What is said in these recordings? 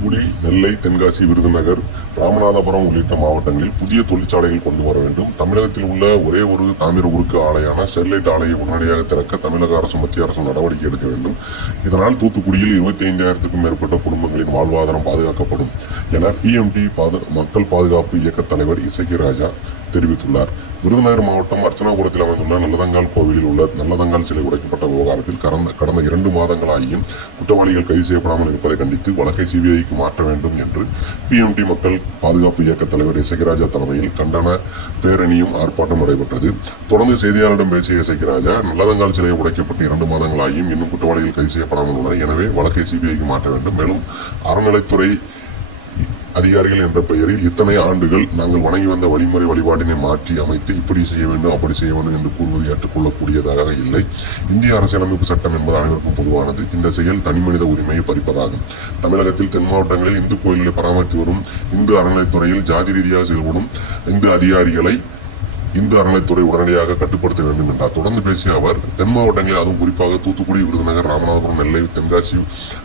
தூத்துக்குடி நெல்லை தென்காசி விருதுநகர் ராமநாதபுரம் உள்ளிட்ட மாவட்டங்களில் புதிய தொழிற்சாலைகள் கொண்டு வர வேண்டும். தமிழகத்தில் உள்ள ஒரே ஒரு தாமிர உருக்கு ஆலையான ஸ்டெர்லைட் ஆலையை உடனடியாக திறக்க தமிழக அரசு மத்திய அரசு நடவடிக்கை எடுக்க வேண்டும். இதனால் தூத்துக்குடியில் இருபத்தி ஐந்தாயிரத்துக்கும் மேற்பட்ட குடும்பங்களின் வாழ்வாதாரம் பாதுகாக்கப்படும் என பிஎம்டி பாது மக்கள் பாதுகாப்பு இயக்க தலைவர் இசக்கி ராஜா தெரிவித்துள்ளார். விருதுநகர் மாவட்டம் அர்ச்சனாபுரத்தில் அமைந்துள்ள நல்லதங்கால் கோவிலில் உள்ள நல்லதங்கால் சிலை உடைக்கப்பட்ட விவகாரத்தில் கடந்த கடந்த இரண்டு மாதங்களாகியும் குற்றவாளிகள் கைது செய்யப்படாமல் இருப்பதை கண்டித்து வழக்கை சிபிஐக்கு மாற்ற வேண்டும் என்று பிஎம்டி மக்கள் பாதுகாப்பு இயக்க தலைவர் இசைக்கராஜா தலைமையில் கண்டன பேரணியும் ஆர்ப்பாட்டம் நடைபெற்றது. தொடர்ந்து செய்தியாளரிடம் பேசிய இசைக்கராஜா நல்லதங்கால் சிலை உடைக்கப்பட்டு இரண்டு மாதங்களாகியும் இன்னும் குற்றவாளிகள் கைது செய்யப்படாமல் உள்ளனர். எனவே வழக்கை சிபிஐக்கு மாற்ற வேண்டும். மேலும் அறநிலைத்துறை அதிகாரிகள் என்ற பெயரில் இத்தனை ஆண்டுகள் நாங்கள் வணங்கி வந்த வழிமுறை வழிபாட்டினை மாற்றி அமைத்து இப்படி செய்ய வேண்டும் அப்படி செய்ய வேண்டும் என்று கூறுவது ஏற்றுக்கொள்ளக்கூடியதாக இல்லை. இந்திய அரசியலமைப்பு சட்டம் என்பது அனைவருக்கும் பொதுவானது. இந்த செயல் தனிமனித உரிமையை பறிப்பதாகும். தமிழகத்தில் தென் மாவட்டங்களில் இந்து கோயில்களை பராமரித்து வரும் இந்து அறநிலைத்துறையில் ஜாதி ரீதியாக செயல்படும் இந்து அதிகாரிகளை இந்து அறநிலைத்துறை உடனடியாக கட்டுப்படுத்த வேண்டும் என்றார். தொடர்ந்து பேசிய அவர் தென் மாவட்டங்களில் அதுவும் குறிப்பாக தூத்துக்குடி விருதுநகர் ராமநாதபுரம் நெல்லை தென்காசி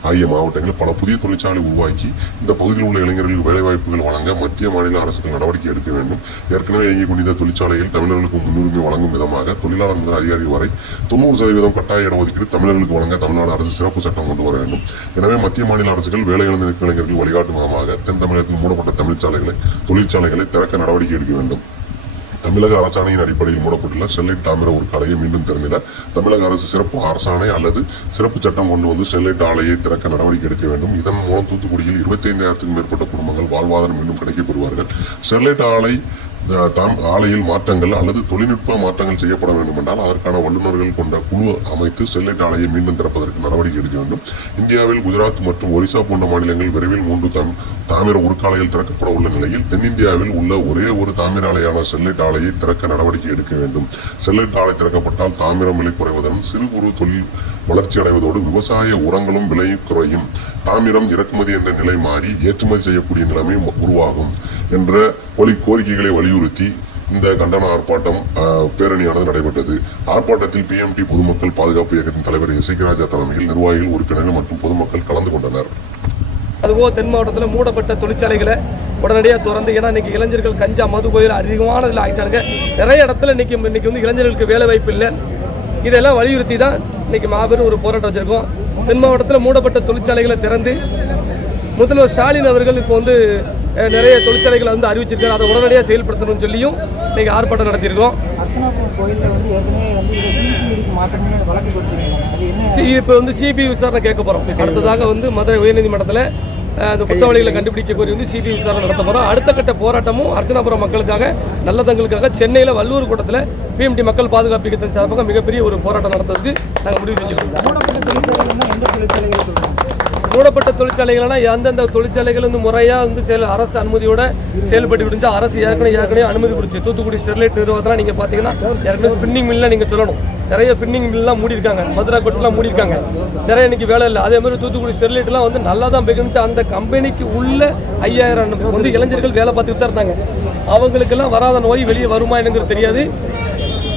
ஆகிய மாவட்டங்களில் பல புதிய தொழிற்சாலை உருவாக்கி இந்த பகுதியில் உள்ள இளைஞர்களுக்கு வேலைவாய்ப்புகள் வழங்க மத்திய மாநில அரசுகள் நடவடிக்கை எடுக்க வேண்டும். ஏற்கனவே இயங்கிக் கொண்டிருந்த தொழிற்சாலையில் தமிழர்களுக்கு முன்னுரிமை வழங்கும் விதமாக தொழிலாளர் முதல் அதிகாரி வரை தொண்ணூறு சதவீதம் கட்டாய இடஒதுக்கீடு தமிழர்களுக்கு வழங்க தமிழ்நாடு அரசு சிறப்பு சட்டம் கொண்டு வர வேண்டும். எனவே மத்திய மாநில அரசுகள் வேலை இழந்த இளைஞர்கள் வழிகாட்டும் விதமாக தென் தமிழகத்தில் மூடப்பட்ட தொழிற்சாலைகளை தொழிற்சாலைகளை திறக்க நடவடிக்கை எடுக்க வேண்டும். தமிழக அரசாணையின் அடிப்படையில் மூடப்பட்டுள்ள ஸ்டெர்லைட் தாமிர உருக்காலையை மீண்டும் திறந்திட தமிழக அரசு சிறப்பு அரசாணை அல்லது சிறப்பு சட்டம் கொண்டு வந்து ஸ்டெர்லைட் ஆலையை திறக்க நடவடிக்கை எடுக்க வேண்டும். இதன் மூலம் தூத்துக்குடியில் இருபத்தி ஐந்தாயிரத்துக்கும் மேற்பட்ட குடும்பங்கள் வாழ்வாதாரம் மீண்டும் கிடைக்கப்படுவார்கள் ஸ்டெர்லைட் ஆலை ஆலையில் மாற்றங்கள் அல்லது தொழில்நுட்ப மாற்றங்கள் செய்யப்பட வேண்டும் என்றால் அதற்கான வல்லுநர்கள் கொண்ட குழு அமைத்து ஸ்டெர்லைட் ஆலையை மீண்டும் திறப்பதற்கு நடவடிக்கை எடுக்க வேண்டும். இந்தியாவில் குஜராத் மற்றும் ஒரிசா போன்ற மாநிலங்கள் விரைவில் மூன்று தம் தாமிர உருக்காலைகள் திறக்கப்பட உள்ள நிலையில் தென்னிந்தியாவில் உள்ள ஒரே ஒரு தாமிர ஆலையான ஸ்டெர்லைட் ஆலையை திறக்க நடவடிக்கை எடுக்க வேண்டும். ஸ்டெர்லைட் ஆலை திறக்கப்பட்டால் தாமிரம் விலை குறைவதுடன் சிறு குறு தொழில் வளர்ச்சி அடைவதோடு விவசாய உரங்களும் விலை குறையும். தாமிரம் இறக்குமதி என்ற நிலை மாறி ஏற்றுமதி செய்யக்கூடிய நிலைமை உருவாகும் என்ற கோரிக்கைகளை வலியுறுத்தி இந்த கண்டன ஆர்ப்பாட்டம் பேரணியானது நடைபெற்றது. ஆர்ப்பாட்டத்தில் பிஎம்டி பொதுமக்கள் பாதுகாப்பு இயக்கத்தின் தலைவர் இசைக்கராஜா தலைமையில் நிர்வாகிகள் உறுப்பினர்கள் மற்றும் பொதுமக்கள் கலந்து கொண்டனர். அதுபோல் தென் மாவட்டத்தில் மூடப்பட்ட தொழிற்சாலைகளை உடனடியாக திறந்து ஏன்னா இன்னைக்கு இளைஞர்கள் கஞ்சா மது கோயில் அதிகமான இதில் ஆகிட்டாங்க நிறைய இடத்துல இன்னைக்கு இன்னைக்கு வந்து இளைஞர்களுக்கு வேலை வாய்ப்பு இல்லை. இதெல்லாம் வலியுறுத்தி தான் இன்னைக்கு மாபெரும் ஒரு போராட்டம் வச்சிருக்கோம். தென் மாவட்டத்தில் மூடப்பட்ட தொழிற்சாலைகளை திறந்து முதல்வர் ஸ்டாலின் அவர்கள் இப்போ வந்து நிறைய தொழிற்சாலைகளை வந்து அறிவிச்சிருக்காரு அதை உடனடியாக செயல்படுத்தணும்னு சொல்லியும் இன்னைக்கு ஆர்ப்பாட்டம் நடத்தியிருக்கோம். இப்போ வந்து சிபிஐ விசாரணை கேட்க போகிறோம் அடுத்ததாக வந்து மதுரை உயர்நீதிமன்றத்தில் அந்த குற்றவாளிகளை கண்டுபிடிக்க கோரி வந்து சிபிஐ விசாரணை நடத்த போகிறோம் அடுத்த கட்ட போராட்டமும் அர்ச்சனாபுரம் மக்களுக்காக நல்லதங்களுக்காக சென்னையில் வள்ளூர் கூட்டத்தில் பிஎம்டி மக்கள் பாதுகாப்பு இயக்கத்தின் சார்பாக மிகப்பெரிய ஒரு போராட்டம் நடத்துறதுக்கு நாங்கள் முடிவு செஞ்சுருக்கோம். மூடப்பட்ட தொழிற்சாலைகள்னா தொழிற்சாலைகள் எந்தெந்த தொழிற்சாலைகள் வந்து முறையாக வந்து செயல் அரசு அனுமதியோட செயல்பட்டு விடுஞ்சா அரசு ஏற்கனவே ஏற்கனவே அனுமதி கொடுத்து தூத்துக்குடி ஸ்டெர்லைட் நிறுவனத்தில் நீங்கள் பார்த்தீங்கன்னா ஏற்கனவே ஸ்பின்னிங் மில்லாம் நீங்கள் சொல்லணும். நிறைய ஸ்பின்னிங் மில்லாம் மூடி இருக்காங்க மதுரா கொட்ஸ்லாம் மூடி இருக்காங்க நிறைய இன்னைக்கு வேலை இல்லை. அதே மாதிரி தூத்துக்குடி ஸ்டெர்லைட்லாம் வந்து நல்லா தான் பெகிருந்துச்சு அந்த கம்பெனிக்கு உள்ள ஐயாயிரம் வந்து இளைஞர்கள் வேலை பார்த்துட்டு தான் இருந்தாங்க. அவங்களுக்கெல்லாம் வராத நோய் வெளியே வருமா என்னங்கிறது தெரியாது.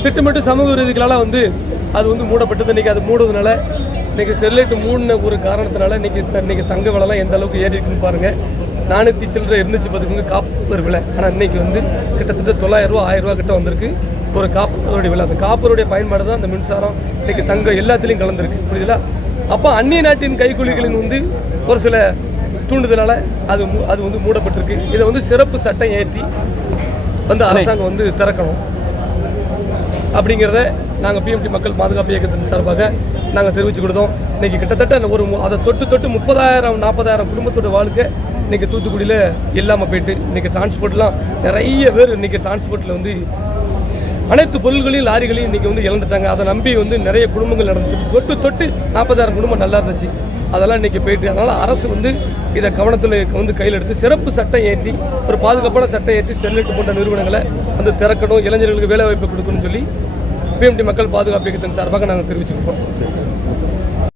திட்டமிட்டு சமூக ரீதிகளால் வந்து அது வந்து மூடப்பட்டது. இன்றைக்கி அது மூடுறதுனால இன்னைக்கு ஸ்டெர்லைட் மூடின ஒரு காரணத்தினால இன்னைக்கு த- இன்னைக்கு தங்க விலைலாம் எந்த அளவுக்கு ஏறி இருக்குன்னு பாருங்க. நானூற்றி சில்லறை இருந்துச்சு பார்த்துக்கோங்க காப்பர் விலை. ஆனால் இன்னைக்கு வந்து கிட்டத்தட்ட ஆயிரம் ரூபா கிட்ட வந்திருக்கு. ஒரு காப்பருடைய விலை. அந்த காப்பருடைய பயன்பாடு தான் அந்த மின்சாரம் இன்னைக்கு தங்கம் எல்லாத்துலேயும் கலந்துருக்கு. புரியுதுங்களா அப்போ அந்நிய நாட்டின் கைக்கூலிகளின் வந்து ஒரு சில தூண்டுதலால் அது அது வந்து மூடப்பட்டிருக்கு. இதை வந்து சிறப்பு சட்டம் ஏற்றி வந்து அரசாங்கம் வந்து திறக்கணும். அப்படிங்கிறத நாங்கள் பிஎம்டி மக்கள் பாதுகாப்பு இயக்கத்தின் சார்பாக நாங்கள் தெரிவித்து கொடுத்தோம். இன்னைக்கு கிட்டத்தட்ட ஒரு அதை தொட்டு தொட்டு முப்பதாயிரம் நாற்பதாயிரம் குடும்பத்தோட வாழ்க்கை இன்னைக்கு தூத்துக்குடியில் இல்லாமல் போயிட்டு இன்னைக்கு டிரான்ஸ்போர்ட்லாம் நிறைய பேர் இன்னைக்கு டிரான்ஸ்போர்ட்டில் வந்து அனைத்து பொருள்களையும் லாரிகளையும் இன்னைக்கு வந்து இழந்துட்டாங்க. அதை நம்பி வந்து நிறைய குடும்பங்கள் நடந்துச்சு. தொட்டு தொட்டு நாற்பதாயிரம் குடும்பம் நல்லா இருந்துச்சு. அதெல்லாம் இன்னைக்கு போயிட்டு அதனால் அரசு வந்து இதை கவனத்தில் வந்து கையில் எடுத்து சிறப்பு சட்டம் ஏற்றி ஒரு பாதுகாப்பான சட்டம் ஏற்றி ஸ்டெர்லைட் போன்ற நிறுவனங்களை வந்து திறக்கணும் இளைஞர்களுக்கு வேலைவாய்ப்பு கொடுக்கணும்னு சொல்லி பிஎம்டி மக்கள் பாதுகாப்பு இயக்கத்தின் சார்பாக நாங்கள் தெரிவிச்சுக்கிறோம்